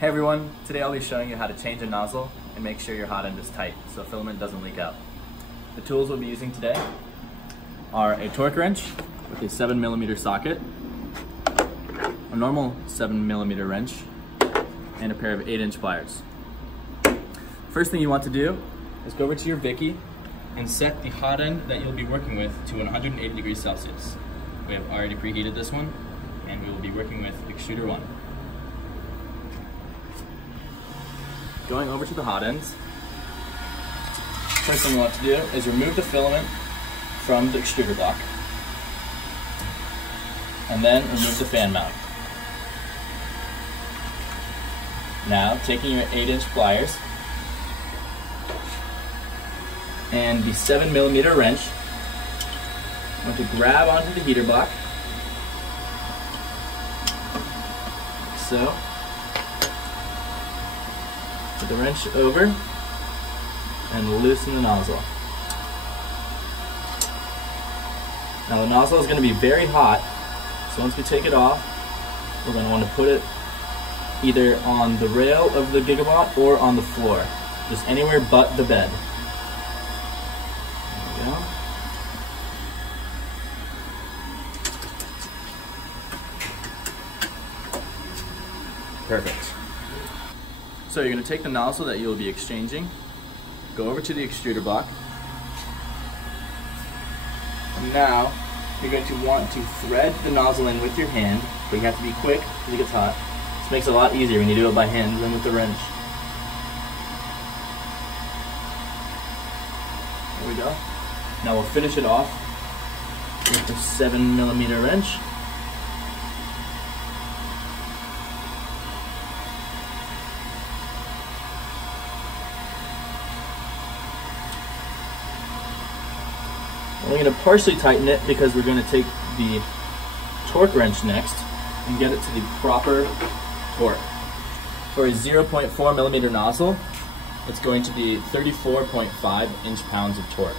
Hey everyone, today I'll be showing you how to change a nozzle and make sure your hot end is tight so filament doesn't leak out. The tools we'll be using today are a torque wrench with a 7mm socket, a normal 7mm wrench, and a pair of 8-inch pliers. First thing you want to do is go over to your Vicky and set the hot end that you'll be working with to 180 degrees Celsius. We have already preheated this one, and we will be working with extruder 1. Going over to the hot ends, first thing you want to do is remove the filament from the extruder block, and then remove the fan mount. Now, taking your 8-inch pliers and the 7mm wrench, I want to grab onto the heater block, so. Put the wrench over and loosen the nozzle. Now the nozzle is going to be very hot, so once we take it off, we're going to want to put it either on the rail of the Gigabot or on the floor, just anywhere but the bed. There we go. Perfect. So you're going to take the nozzle that you'll be exchanging, go over to the extruder block, and now you're going to want to thread the nozzle in with your hand, but you have to be quick because it gets hot. This makes it a lot easier when you do it by hand than with the wrench. There we go. Now we'll finish it off with the 7mm wrench. We're going to partially tighten it because we're going to take the torque wrench next and get it to the proper torque. For a 0.4mm nozzle, it's going to be 34.5 inch-pounds of torque.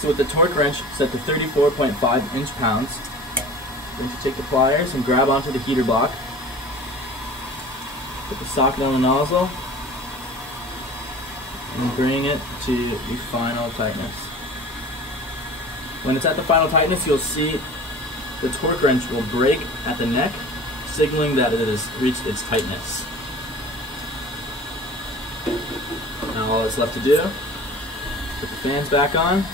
So with the torque wrench set to 34.5 inch-pounds, we're going to take the pliers and grab onto the heater block, put the socket on the nozzle, and bring it to the final tightness. When it's at the final tightness, you'll see the torque wrench will break at the neck, signaling that it has reached its tightness. Now all that's left to do, put the fans back on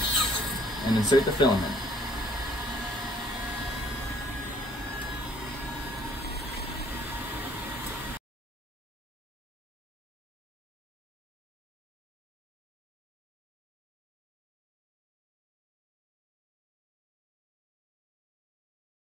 and insert the filament.